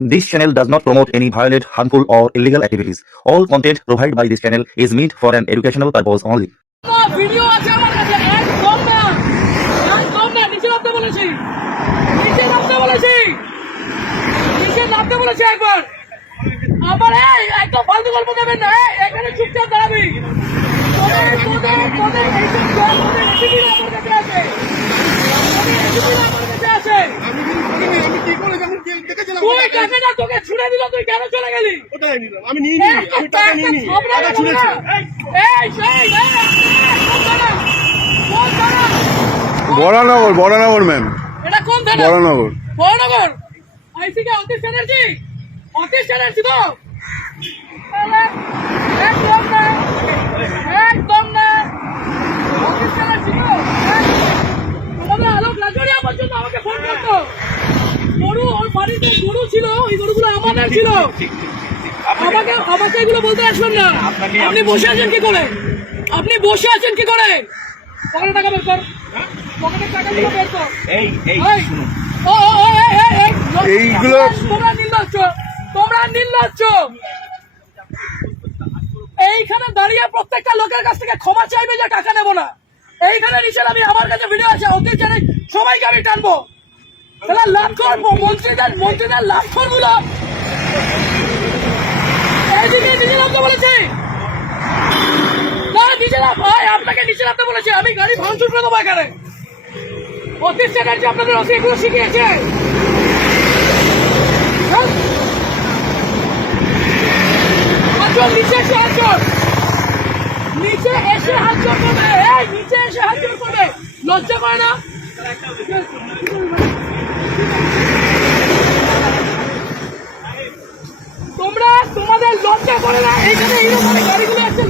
This channel does not promote any violent, harmful, or illegal activities. All content provided by this channel is meant for an educational purpose only. আমার এই একদম ফালতু গল্প দেবেন না এখানে চুপচাপ দাঁড়াবি তোদের তোদের তোদের এইসব জল তোদের রেসিপি আমার কাছে আছে তোদের রেসিপি আমার কাছে আছে আমি আমি কি করে যেমন কি- দেখেছিলাম তুই কাকে না তোকে ছুড়ে দিল তুই কেন চলে গেলি ওটাই নিলাম? আমি নিয়ে নিই আমি টাকা নিয়ে নিই টাকা ছুড়েছি বরানগর বরানগর ম্যাম। এটা কোন বরানগর। আইসি কে অতীশ ব্যানার্জি অতীশ ব্যানার্জি তো? একদম না একদম না। অতীশ ব্যানার্জি তো? তোমাদের আলোক পর্যন্ত আমাকে ফোন করতো। গরু ওর বাড়িতে ছিল আমাকে আমাকে এগুলো বলতে আসবেন না। আপনি বসে আছেন কি করে? আপনি বসে আছেন কি করে? পকেটে টাকা বের কর। পকেটে টাকাগুলো বের কর। এই ও, ও, ও, এই, এই, এই, এইগুলো- তোমরা নির্লজ্জ। তোমরা নির্লজ্জ। এইখানে দাঁড়িয়ে প্রত্যেকটা লোকের কাছ থেকে ক্ষমা চাইবে যে টাকা নেব না। এইখানে নিচে আমি আমার কাছে ভিডিও আছে ওকে জানে সবাইকে আমি টানবো। তাহলে লাভ করব মন্ত্রীদের মন্ত্রীদের লাভ করব না এইদিকে নিচে নামতে বলেছি? নিচে ভাই, আপনাকে নিচে নামতে বলেছি। আমি গাড়ি ভাঙচুর করে দেবো এখানে। অতীশ চ্যাটার্জি আপনাদের অতি এগুলো হ্যাঁ? নিচে এসে আচল নিচে এসে হাত জোর করবে। এই, নিচে এসে হাত জোর করবে। লজ্জা করে না তোমরা তোমাদের লজ্জা করে না এইখানে এইরকম গাড়িগুলো আছে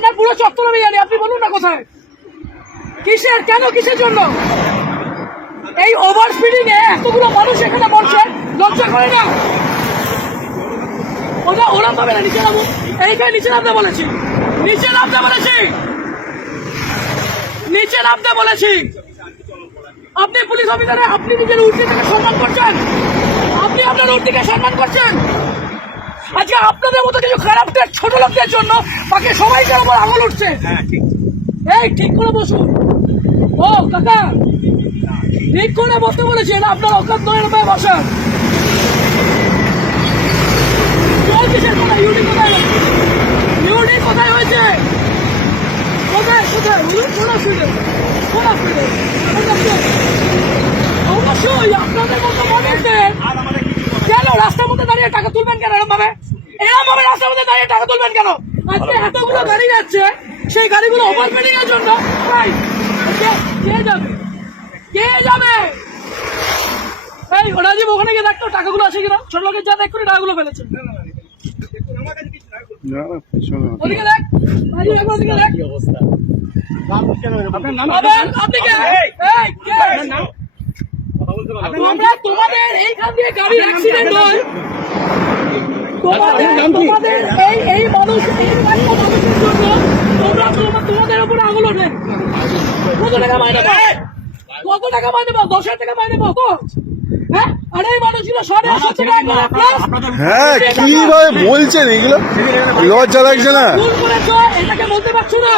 আপনার পুরো চত্বর আমি জানি, আপনি বলুন না কোথায়? কিসের? কেন কিসের জন্য? এই ওভার স্পিডিং এ এতগুলো মানুষ এখানে মরছে লজ্জা করে না? ওটা ওরম ভাবে না, নিচে নামো এইখানে নিচে নামতে বলেছি। নিচে নামতে বলেছি। নিচে নামতে বলেছি। আপনি পুলিশ অফিসারে, আপনি নিজের উর্দিকে সম্মান করছেন? আপনি আপনার উর্দিকে সম্মান করছেন? আজকে আপনাদের মতো কিছু খারাপদের ছোট লোকদের জন্য বাকি সবাই যেন আমার আঙুল উঠছে। এই ঠিক করে বসুন ও কাকা ঠিক করে বসতে বলেছি এটা আপনার অকাত নয় বসান। ইউনি কোথায় ইউনি কোথায় হয়েছে কোথায় কোথায় কোন অসুবিধা কোন অসুবিধা অবশ্যই আপনাদের মতো মানুষদের কেন রাস্তার মধ্যে দাঁড়িয়ে টাকা তুলবেন কেন এরকম ভাবে? এরকম ভাবে রাস্তার মধ্যে দাঁড়িয়ে টাকা তুলবেন কেন? আজকে এতগুলো গাড়ি যাচ্ছে সেই গাড়িগুলো ওভারস্পিডিং এর জন্য। কে- কে যাবে? কে যাবে? এই ওখানে গিয়ে দেখতো টাকাগুলো আছে কিনা? ছোট লোকের যা করে টাকাগুলো ফেলেছে। ওদিকে দেখ রাজীব একবার ওদিকে দেখ। আপনি কে এই কে? তোমাদের এইখান দিয়ে গাড়ি অ্যাক্সিডেন্ট হয়। এই এই মানুষ এই মানুষের জন্য তোমরা তোমা- তোমাদের উপরে আঙুল ওঠে কত টাকা মাইনে কত টাকা মাইনে পাও? দশ টাকা মাইনে পাও তো হ্যাঁ? হ্যাঁ কীভাবে বলছেন এগুলো? লজ্জা লাগছে না। ভুল করেছ এটাকে বলতে পারছ না।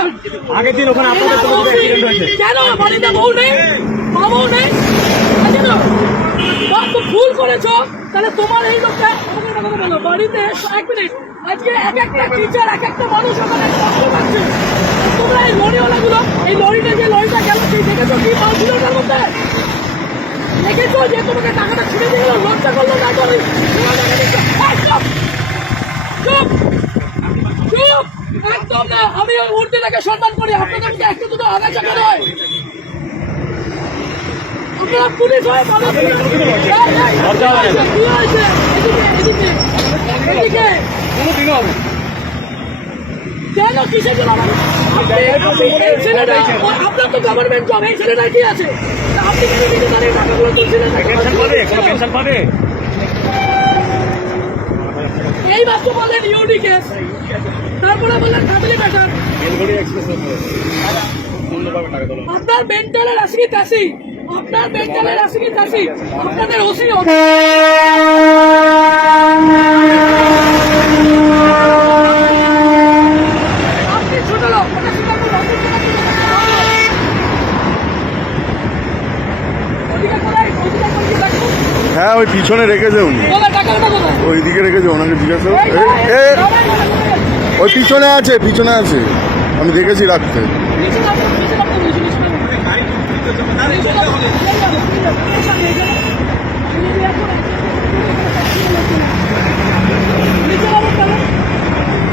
আগের দিন ওখানে আপনাদের কেন অ্যাক্সিডেন্ট হয়েছে। কেন? বাড়িতে বউ নেই? মা বউ নেই? না? বা তো ভুল করেছ। তাহলে তোমার এই লোকটা বলো বাড়িতে এক মিনিট। আজকে এক একটা টিচার এক একটা মানুষ ওখানে কষ্ট পাচ্ছে তোমরা এই লরিওয়ালাগুলো, এই লরিটা যে লরিটা গেল, সেই দেখেছ কি মাল ছিল ওটার মধ্যে? দেখেছ যে তোমাকে টাকাটা ছুড়ে দিয়ে গেলো? লজ্জা করল না করে একদম না। আমি ওই উর্দিটাকে সম্মান করি। আপনাদেরকে একটু দুটো আগাছা নয় আপনারা পুলিশ হয়ে পালাচ্ছেন। এই, এই, লজ্জা হবে না। কি হয়েছে? এদিকে, এদিকে, এদিকে। কোনোদিনও কেন এই ছেলেটা, ও- আপনার তো গভর্নমেন্ট জব এই ছেলেটা কি আছে? আপনি কেন নিজে দাঁড়িয়ে টাকাগুলো তুলছিলেন? পেনশন পাবে কোনো পেনশন পাবে। এই মাত্র বললেন ইউডি কেস তারপরে বললেন ফ্যামিলি ম্যাটার আপনার মেন্টালের আসি তাসি। আপনার মেন্টালের আসি তাসি আপনাদের ওসি? হ্যাঁ ওই পিছনে রেখেছে উনি। কোথায় ওই দিকে রেখেছে ওনাকে জিজ্ঞাসা। ওই পিছনে আছে পিছনে আছে। আমি দেখেছি রাখতে নিচে নামো, নিচে নামো, নিচে, নিচে নামো। নিচে নামো, নিচে নামো, নিচে নামো, নিচে নামো, নিচে নামো। নিচে নামো, কেন?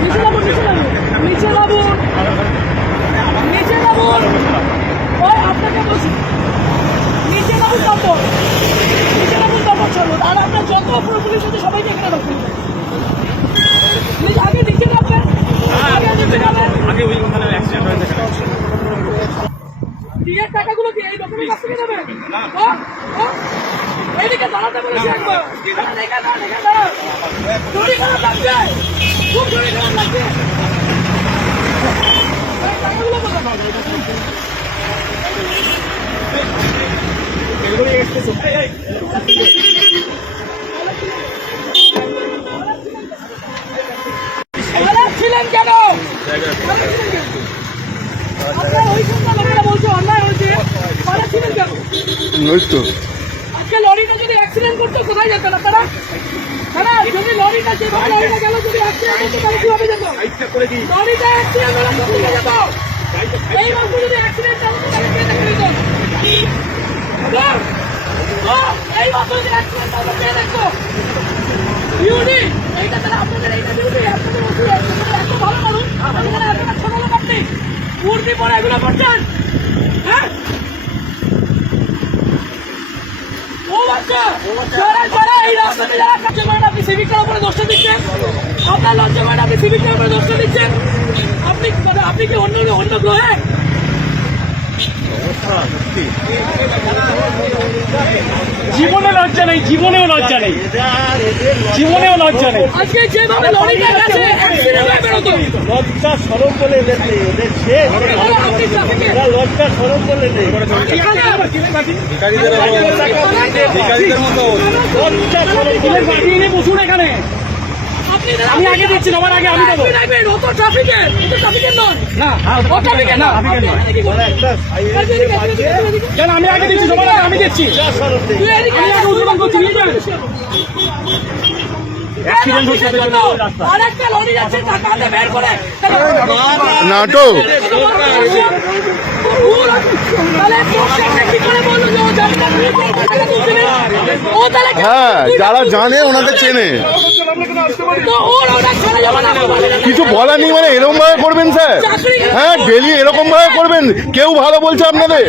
নিচে নামো, নিচে নামো। নিচে নামুন। নিচে নামুন। ওই, আপনাকে বলছি। নিচে নামুন তারপর। নিচে নামুন তারপর চলুন। আর আপনার যত পুরো পুলিশ আছে সবাইকে এখানে রাখুন নিচে- আগে নিচে নামবেন আগে নিচে নামবেন আগে ওই ওখানে অ্যাক্সিডেন্ট হয়েছে বিয়ের টাকাগুলো কি এই লোকের কাছ থেকে নেবে ও, ও, দাঁড়াতে বলেছি একবার। খারাপ লাগছে খুব খারাপ লাগছে খারাপ ছিলেন কেন? আপনার ওই সন্ধ্যা লোকেরা বলছে অন্যায় হয়েছে। ছিলেন কেন? ওই তো। আজকে লরিটা যদি অ্যাক্সিডেন্ট করতো কোথায় যেত না? তারা যদি লরিটা যেভাবে লরিটা গেল যদি অ্যাক্সিডেন্ট করতো তাহলে কীভাবে যেত? লরিটা অ্যাক্সিডেন্ট হলে কোন যেত? এই মাত্র যদি অ্যাক্সিডেন্ট হতো তাহলে কে দেখে নিত? এই মাত্র যদি অ্যাক্সিডেন্ট হতো কে দেখতো ইউনি এইটা তাহলে আপনাদের এইটা ডিউটি আপনাদের ওষুধ আপনাদের এত ভালো মানুষ আপনাদের এতটা ছোট লোক আপনি উর্দি পরে এগুলো করছেন হ্যাঁ ও বাচ্চা যারা যারা এই করেন আপনি উপরে দোষটা দিচ্ছেন? আপনার লজ্জা করেন আপনি সিভিকের উপরে দিচ্ছেন? আপনি মানে আপনি কি অন্য অন্য গ্রহে? জীবনে লজ্জা নেই জীবনেও লজ্জা নেই জীবনেও লজ্জা নেই আজকে যেভাবে লরিটা গেছে হয়ে লজ্জা সরম বলে এদের নেই ওদের লজ্জা সরম বলে নেই লজ্জা সরম বলে নেই। বসুন এখানে আমি আগে দিচ্ছি, আমার আগে আমি দেবো। ট্রাফিকের ট্রাফিকের নয়। না ট্রাফিকের না। কেন আমি আগে দিচ্ছি তোমার আগে আমি দিচ্ছি। আমি আগে উদ্বোধন করছি নাটক। হ্যাঁ যারা জানে ওনাকে চেনে। কিছু বলার নেই মানে এরকম ভাবে করবেন স্যার? হ্যাঁ ডেলি এরকম ভাবে করবেন। কেউ ভালো বলছে আপনাদের?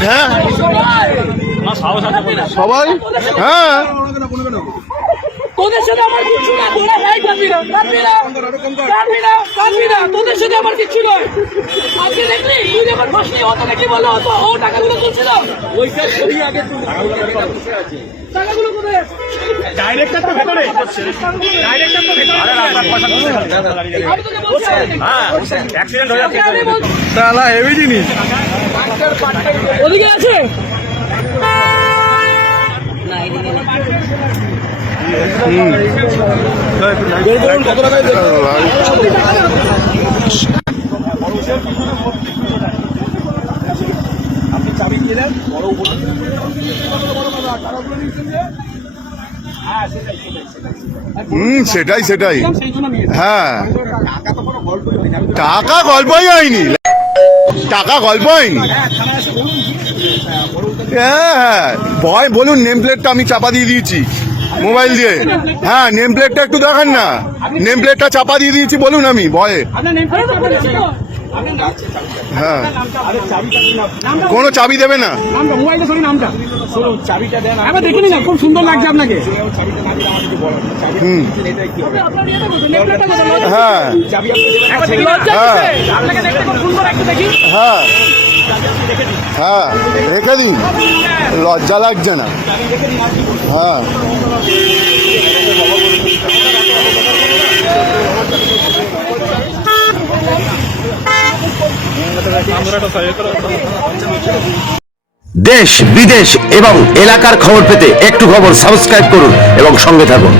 হ্যাঁ। সবাই? হ্যাঁ। তোদের সাথে আমার কিছু না। তোরা ভাই কাঁদবি না কাঁদবি না কাঁদবি না কাঁদবি না তোদের সাথে আমার কিছু নয়। আজকে দেখলি? তুই যখন বসলি ও তোকে কি বলল ও টাকাগুলো তুলছিল টাকাগুলো কোথায় আছে? ডাইরেক্টর তো ভেতরে ডাইরেক্টর তো ভেতরে আমি তোকে বলছি হ্যাঁ অ্যাক্সিডেন্ট হয়ে আমি বলছি। তাহলে হেভি জিনিস। ওদিকে আছে? হুম, সেটাই সেটাই। সেই জন্য নিয়ে হ্যাঁ। টাকা গল্পই হয়নি। টাকা গল্প হয়নি হ্যাঁ হ্যাঁ। ভয় বলুন নেম প্লেটটা আমি চাপা দিয়ে দিয়েছি। মোবাইল দিয়ে। হ্যাঁ নেম প্লেটটা একটু দেখান না। নেম প্লেটটা চাপা দিয়ে দিয়েছি বলুন আমি ভয়ে। হ্যাঁ। আরে চাবিটা দিন না। নামটা কোনো চাবি দেবে না। হুম। হ্যাঁ। হ্যাঁ। হ্যাঁ রেখে দিন। লজ্জা লাগছে না। হ্যাঁ। দেশ, বিদেশ এবং এলাকার খবর পেতে একটু খবর সাবস্ক্রাইব করুন এবং সঙ্গে থাকুন।